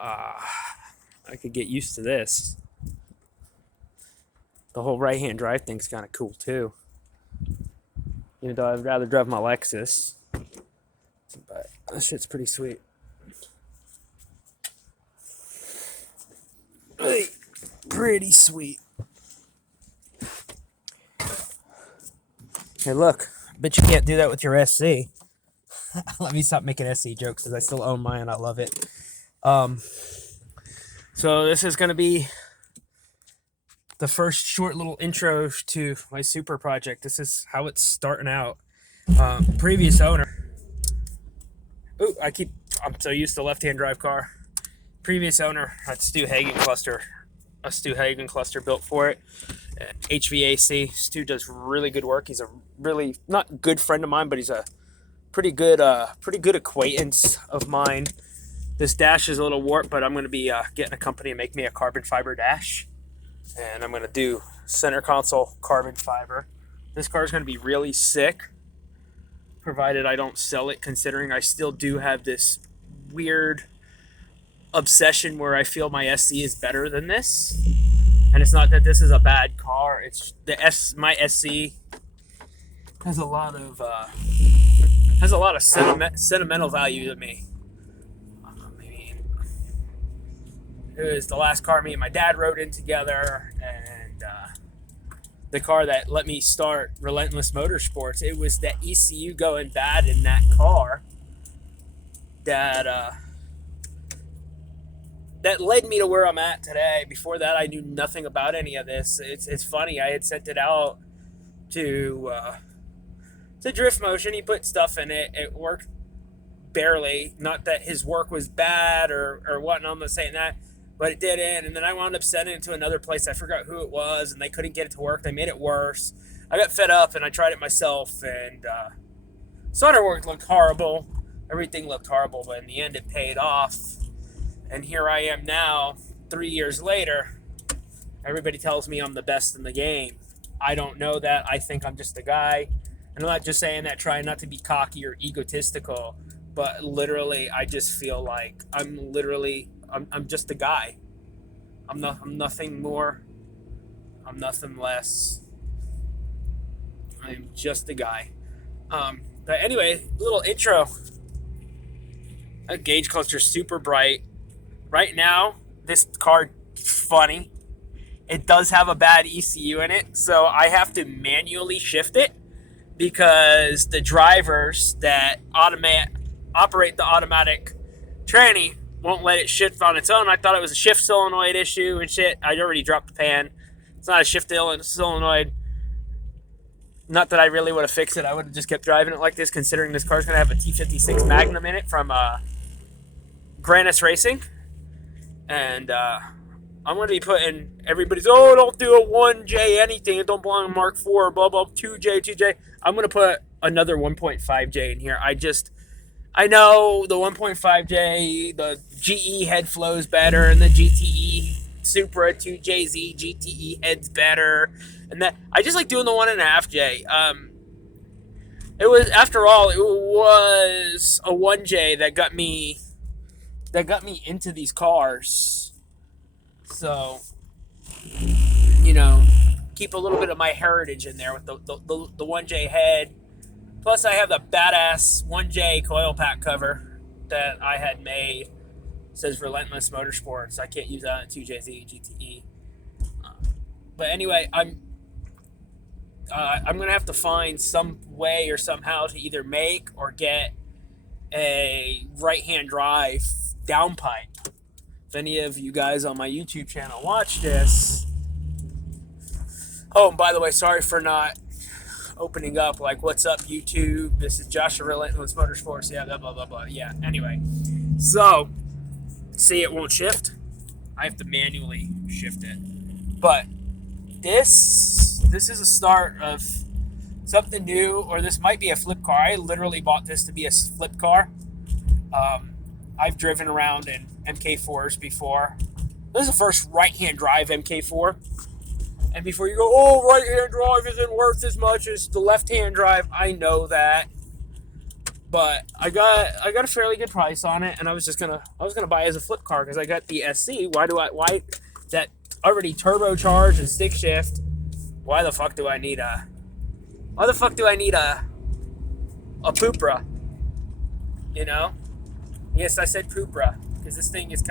I could get used to this. The whole right-hand drive thing's kind of cool too. Even though I'd rather drive my Lexus. But that shit's pretty sweet. Pretty sweet. Hey, look. Bet you can't do that with your SC. Let me stop making SC jokes because I still own mine and I love it. So this is going to be the first short little intro to my Supra project. This is how it's starting out. Previous owner. Ooh, I'm so used to left-hand drive car. Previous owner had Stu Hagen cluster. A Stu Hagen cluster built for it. HVAC. Stu does really good work. He's a really, not good friend of mine, but he's a pretty good acquaintance of mine. This dash is a little warped, but I'm going to be getting a company to make me a carbon fiber dash. And I'm going to do center console carbon fiber. This car is going to be really sick, provided I don't sell it, considering I still do have this weird obsession where I feel my SC is better than this. And it's not that this is a bad car. It's my SC has a lot of sentimental value to me. It was the last car me and my dad rode in together, and the car that let me start Relentless Motorsports. It was that ECU going bad in that car that led me to where I'm at today. Before that, I knew nothing about any of this. It's funny. I had sent it out to Drift Motion. He put stuff in it. It worked barely. Not that his work was bad or whatnot. I'm not saying that. But it didn't, and then I wound up sending it to another place. I forgot who it was, and they couldn't get it to work. They made it worse. I got fed up, and I tried it myself, and solder work looked horrible. Everything looked horrible, but in the end, it paid off. And here I am now, 3 years later. Everybody tells me I'm the best in the game. I don't know that. I think I'm just a guy. And I'm not just saying that trying not to be cocky or egotistical, but literally, I just feel like I'm just a guy. I'm nothing more. I'm nothing less. I'm just a guy. But anyway, little intro. That gauge cluster's super bright. Right now, this car, funny. It does have a bad ECU in it, so I have to manually shift it because the drivers that operate the automatic tranny won't let it shift on its own. I thought it was a shift solenoid issue and shit. I already dropped the pan. It's not a shift solenoid. Not that I really would have fixed it. I would have just kept driving it like this, considering this car's going to have a T56 Magnum in it from Grannis Racing. And I'm going to be putting everybody's, don't do a 1J anything. It don't belong to Mark IV, blah, blah, 2J. I'm going to put another 1.5J in here. I know the 1.5J, the GE head flows better, and the GTE Supra 2JZ GTE heads better, and that I just like doing the 1.5J. It was, after all, it was a 1J that got me into these cars. So, keep a little bit of my heritage in there with the 1J head. Plus, I have the badass 1J coil pack cover that I had made. It says Relentless Motorsports. I can't use that on a 2JZ GTE. But anyway, I'm going to have to find some way or somehow to either make or get a right-hand drive downpipe. If any of you guys on my YouTube channel watch this. Oh, and by the way, sorry for not opening up, like, what's up, YouTube? This is Joshua Relentless Motorsports. Yeah, blah, blah, blah, blah. Yeah, anyway. So, see, it won't shift. I have to manually shift it. But this is a start of something new, or this might be a flip car. I literally bought this to be a flip car. I've driven around in MK4s before. This is the first right-hand drive MK4. And before you go, right-hand drive isn't worth as much as the left-hand drive, I know that. But I got a fairly good price on it, and I was gonna buy it as a flip car because I got the SC. Why that already turbocharged and stick shift? Why the fuck do I need a Supra? You know? Yes, I said Supra because this thing is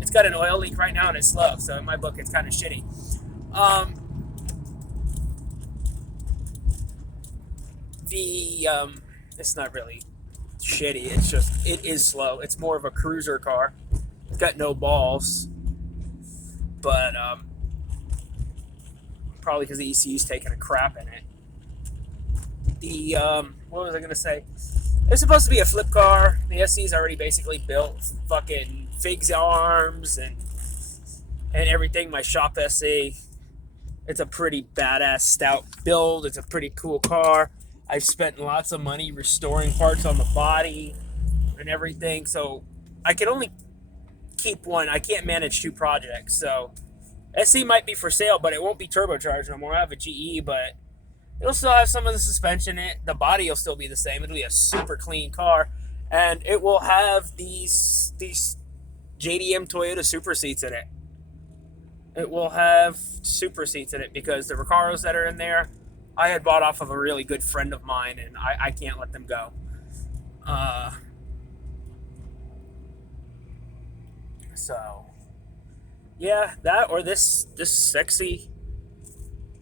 it's got an oil leak right now and it's slow. So in my book, it's kind of shitty. It's not really shitty. It is slow. It's more of a cruiser car. It's got no balls, but probably because the ECU's taking a crap in it. What was I gonna say? It's supposed to be a flip car. The SC's already basically built, fucking figs arms and everything. My shop SC. It's a pretty badass stout build. It's a pretty cool car. I've spent lots of money restoring parts on the body and everything. So I can only keep one. I can't manage two projects. So SC might be for sale, but it won't be turbocharged no more. I have a GE, but it'll still have some of the suspension in it. The body will still be the same. It'll be a super clean car. And it will have these JDM Toyota Supra seats in it. It will have Supra seats in it because the Recaros that are in there, I had bought off of a really good friend of mine, and I can't let them go. So, yeah, that or this sexy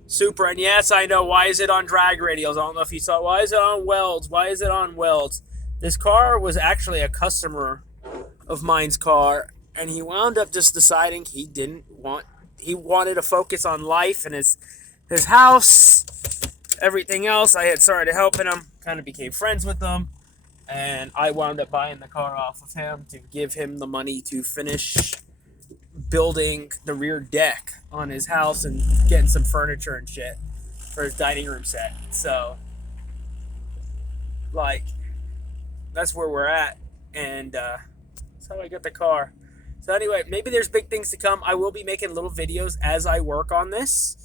Supra. And yes, I know, why is it on drag radials? I don't know if you saw it. Why is it on welds? Why is it on welds? This car was actually a customer of mine's car, and he wound up just deciding he wanted to focus on life and his house, everything else. I had started helping him, kind of became friends with him, and I wound up buying the car off of him to give him the money to finish building the rear deck on his house and getting some furniture and shit for his dining room set. So, like, that's where we're at, and that's how I got the car. So anyway, maybe there's big things to come. I will be making little videos as I work on this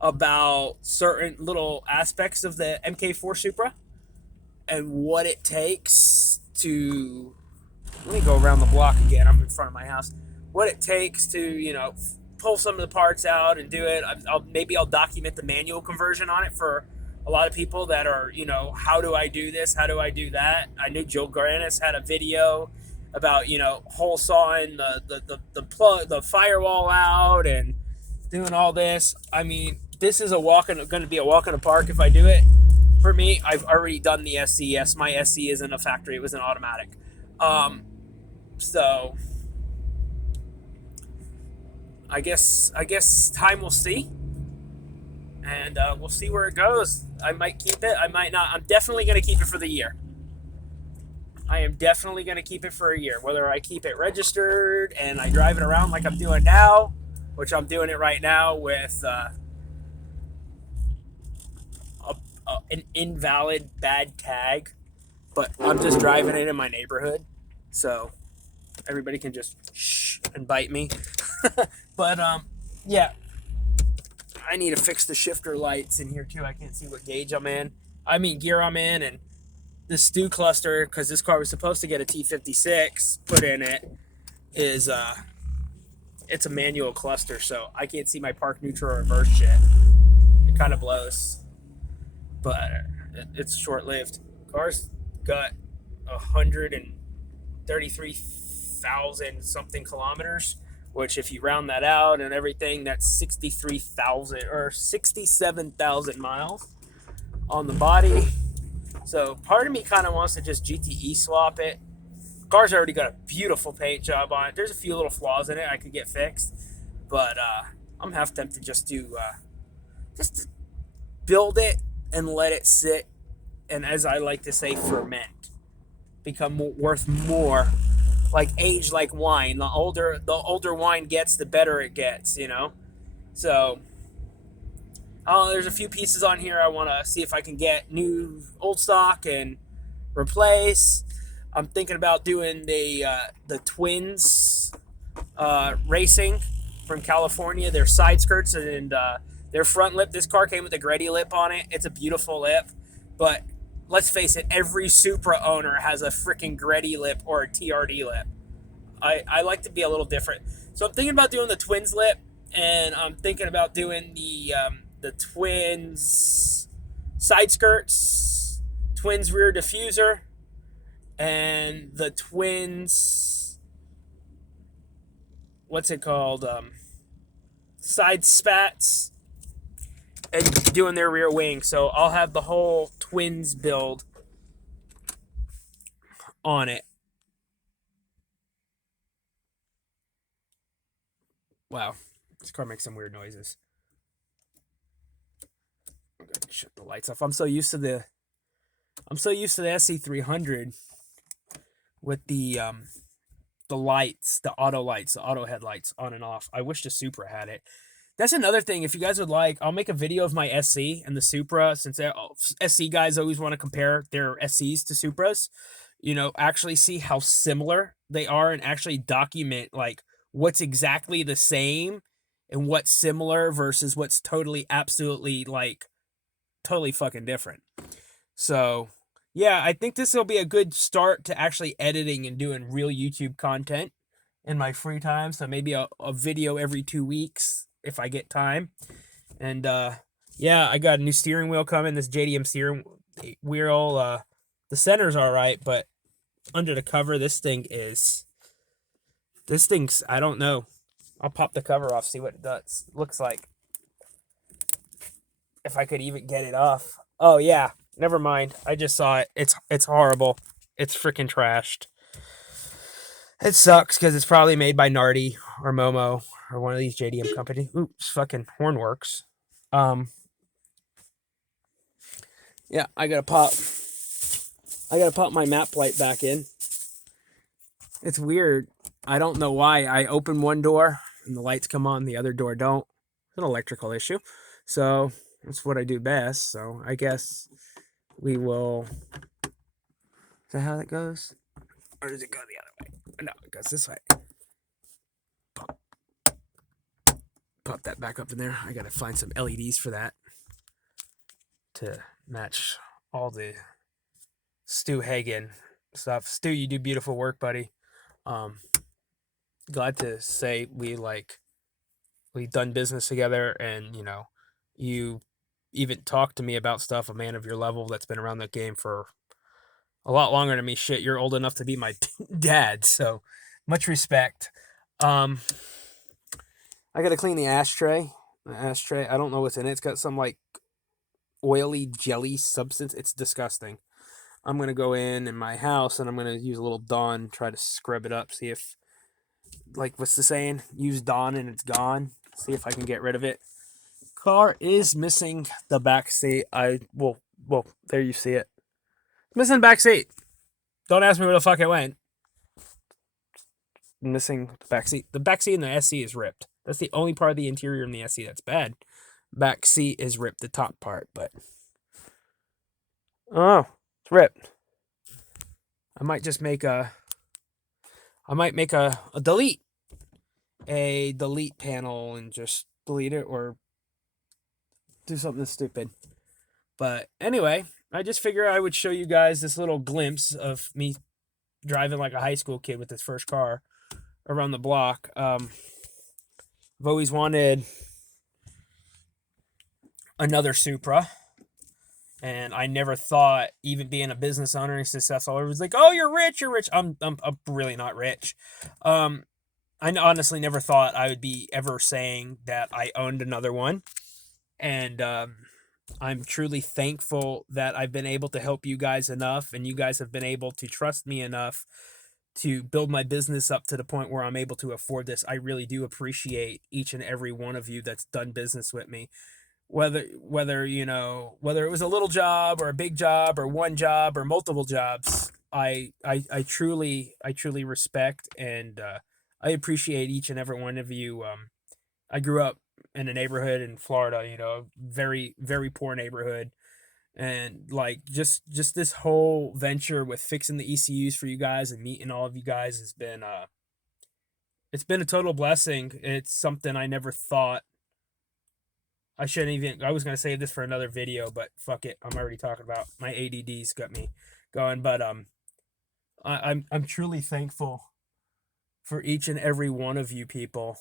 about certain little aspects of the MK4 Supra and what it takes to... Let me go around the block again. I'm in front of my house. What it takes to, pull some of the parts out and do it. Maybe I'll document the manual conversion on it for a lot of people that are, how do I do this? How do I do that? I knew Joe Granis had a video about, hole sawing the firewall out and doing all this. I mean, this is going to be a walk in the park if I do it. For me, I've already done the SC. Yes, my SC isn't a factory. It was an automatic. So I guess time will see. And we'll see where it goes. I might keep it. I might not. I'm definitely going to keep it for the year. I am definitely going to keep it for a year. Whether I keep it registered and I drive it around like I'm doing now, which I'm doing it right now with an invalid bad tag, but I'm just driving it in my neighborhood, so everybody can just shh and bite me. But yeah, I need to fix the shifter lights in here too. I can't see what gear I'm in, and the stew cluster, because this car was supposed to get a T56 put in it, is it's a manual cluster, so I can't see my park neutral or reverse shit. It kind of blows, but it's short-lived. Car's got 133,000 something kilometers, which if you round that out and everything, that's 63,000 or 67,000 miles on the body. So part of me kind of wants to just GTE swap it. Car's already got a beautiful paint job on it. There's a few little flaws in it I could get fixed, but I'm half tempted just to build it and let it sit, and as I like to say, ferment, become worth more, like age like wine. The older wine gets, the better it gets, So there's a few pieces on here I want to see if I can get new old stock and replace. I'm thinking about doing the Twins Racing from California. Their side skirts and their front lip. This car came with a Greddy lip on it. It's a beautiful lip, but let's face it, every Supra owner has a freaking Greddy lip or a TRD lip. I like to be a little different. So I'm thinking about doing the twins lip, and I'm thinking about doing the twins side skirts, twins rear diffuser, and the twins, what's it called? Side spats, and doing their rear wing. So I'll have the whole twins build on it. Wow, this car makes some weird noises. I'm gonna shut the lights off. I'm so used to the SC300 with the lights, the auto lights, the auto headlights on and off. I wish the Supra had it. That's another thing. If you guys would like, I'll make a video of my SC and the Supra, since SC guys always want to compare their SCs to Supras. You know, actually see how similar they are and actually document like what's exactly the same and what's similar versus what's totally, absolutely like totally fucking different. So, yeah, I think this will be a good start to actually editing and doing real YouTube content in my free time. So maybe a video every 2 weeks if I get time. And yeah, I got a new steering wheel coming. This JDM steering wheel. The center's all right, but under the cover, this thing's, I don't know. I'll pop the cover off, see what it does. Looks like. If I could even get it off. Oh yeah, never mind. I just saw it. It's horrible. It's freaking trashed. It sucks because it's probably made by Nardi or Momo or one of these JDM companies. Oops, fucking Hornworks. Yeah, I gotta pop my map plate back in. It's weird. I don't know why. I open one door and the lights come on, the other door don't. It's an electrical issue. So that's what I do best. So I guess we will. Is that how that goes? Or does it go the other way? No, it goes this way. Pop that back up in there. I gotta find some LEDs for that to match all the Stu Hagen stuff. Stu, you do beautiful work, buddy. Glad to say we've done business together, and you even talked to me about stuff. A man of your level that's been around the game for a lot longer than me. Shit, you're old enough to be my dad, so much respect. I gotta clean the ashtray. I don't know what's in it. It's got some like oily jelly substance. It's disgusting. I'm gonna go in my house and I'm gonna use a little Dawn, try to scrub it up, see if, like, what's the saying? Use Dawn and it's gone. See if I can get rid of it. Car is missing the back seat. Well, there you see it. Missing the back seat. Don't ask me where the fuck it went. Missing the back seat. The back seat in the SC is ripped. That's the only part of the interior in the SC that's bad. Back seat is ripped, the top part, but oh, it's ripped. I might just make a delete panel and just delete it or do something stupid. But anyway, I just figured I would show you guys this little glimpse of me driving like a high school kid with this first car around the block. I've always wanted another Supra, and I never thought, even being a business owner and successful, everyone's like, "Oh, you're rich. I'm really not rich." I honestly never thought I would be ever saying that I owned another one, and I'm truly thankful that I've been able to help you guys enough, and you guys have been able to trust me enough to build my business up to the point where I'm able to afford this. I really do appreciate each and every one of you that's done business with me. Whether it was a little job or a big job or one job or multiple jobs, I truly respect and I appreciate each and every one of you. I grew up in a neighborhood in Florida, very, very poor neighborhood. And like just this whole venture with fixing the ECUs for you guys and meeting all of you guys has been it's been a total blessing. It's something I never thought I shouldn't even. I was gonna save this for another video, but fuck it. I'm already talking about my ADD's got me going. But I'm truly thankful for each and every one of you people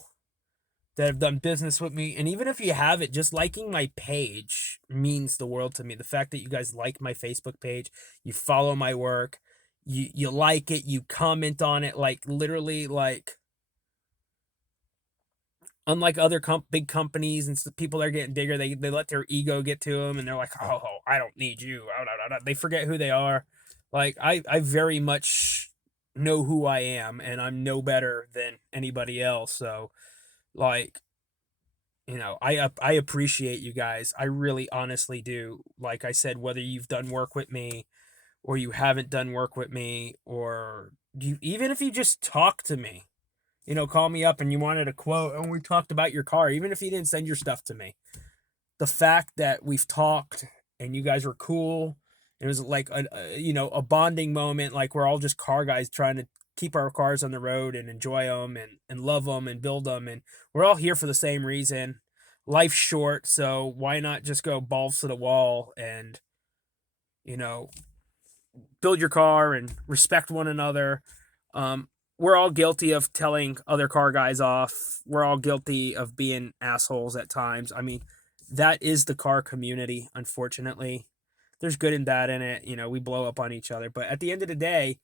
that have done business with me. And even if you haven't, just liking my page means the world to me. The fact that you guys like my Facebook page, you follow my work, you like it, you comment on it, like literally, like unlike other big companies and people that are getting bigger, they let their ego get to them, and they're like, oh, I don't need you. They forget who they are. Like I very much know who I am, and I'm no better than anybody else. So like, I appreciate you guys. I really honestly do. Like I said, whether you've done work with me or you haven't done work with me, or even if you just talk to me, call me up and you wanted a quote and we talked about your car, even if you didn't send your stuff to me. The fact that we've talked and you guys were cool, it was like a bonding moment. Like we're all just car guys trying to keep our cars on the road and enjoy them and love them and build them. And we're all here for the same reason. Life's short, so why not just go balls to the wall and, you know, build your car and respect one another. We're all guilty of telling other car guys off. We're all guilty of being assholes at times. I mean, that is the car community, unfortunately. There's good and bad in it. We blow up on each other. But at the end of the day,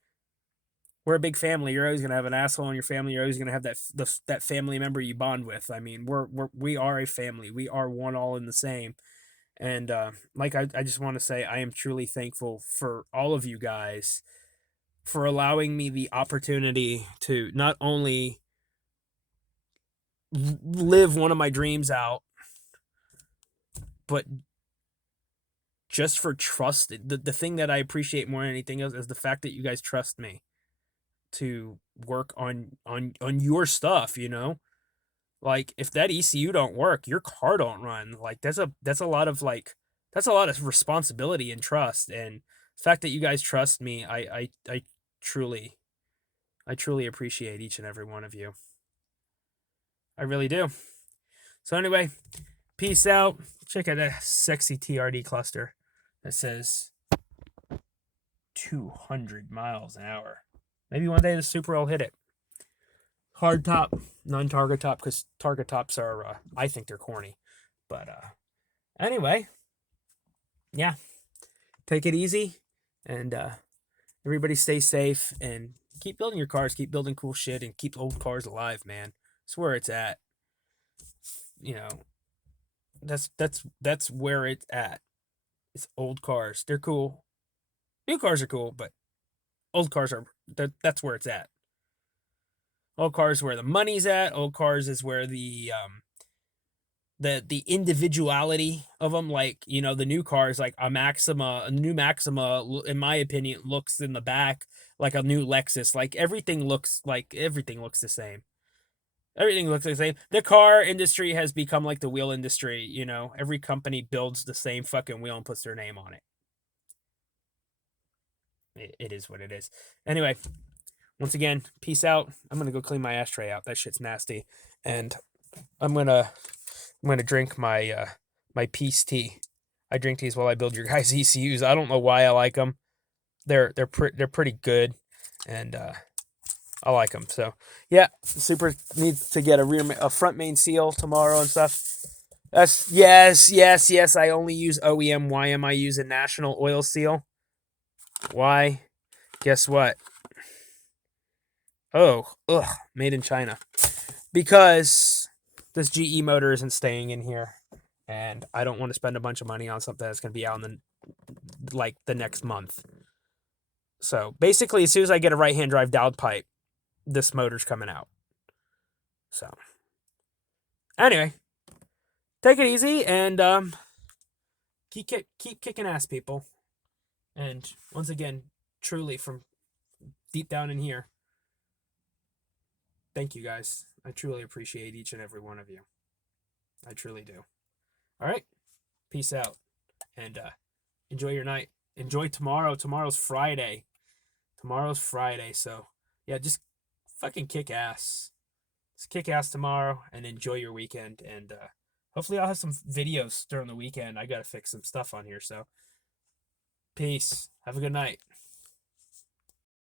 we're a big family. You're always gonna have an asshole in your family. You're always gonna have that family member you bond with. I mean, we are a family. We are one all in the same. And like I just want to say, I am truly thankful for all of you guys for allowing me the opportunity to not only live one of my dreams out, but just for trust. The thing that I appreciate more than anything else is the fact that you guys trust me to work on your stuff. Like if that ECU don't work, your car don't run. Like that's a lot of responsibility and trust. And the fact that you guys trust me, I truly I truly appreciate each and every one of you. I really do. So anyway, peace out. Check out that sexy TRD cluster that says 200 miles an hour. Maybe one day the Supra will hit it. Hard top, non-target top, because target tops are, I think they're corny. But anyway, yeah, take it easy, and everybody stay safe, and keep building your cars, keep building cool shit, and keep old cars alive, man. That's where it's at. That's where it's at. It's old cars. They're cool. New cars are cool, but old cars that's where it's at. Old cars where the money's at. Old cars is where the individuality of them, like the new cars, like a new Maxima, in my opinion, looks in the back like a new Lexus. Like everything looks the same. Everything looks the same. The car industry has become like the wheel industry. Every company builds the same fucking wheel and puts their name on it. It is what it is. Anyway, once again, peace out. I'm gonna go clean my ashtray out. That shit's nasty, and I'm gonna drink my peace tea. I drink these while I build your guys' ECUs. I don't know why I like them. They're pretty good, and I like them. So yeah, Supra needs to get a front main seal tomorrow and stuff. That's yes. I only use OEM. Why am I using National Oil Seal? Why? Guess what? Oh, made in China. Because this GE motor isn't staying in here, and I don't want to spend a bunch of money on something that's going to be out in the next month. So basically, as soon as I get a right-hand drive downpipe, this motor's coming out. So anyway, take it easy and keep kicking ass, people. And once again, truly from deep down in here, thank you guys. I truly appreciate each and every one of you. I truly do. All right, peace out, and enjoy your night. Enjoy tomorrow. Tomorrow's Friday. So yeah, just fucking kick ass. Just kick ass tomorrow and enjoy your weekend. And Hopefully, I'll have some videos during the weekend. I got to fix some stuff on here. So, peace. Have a good night.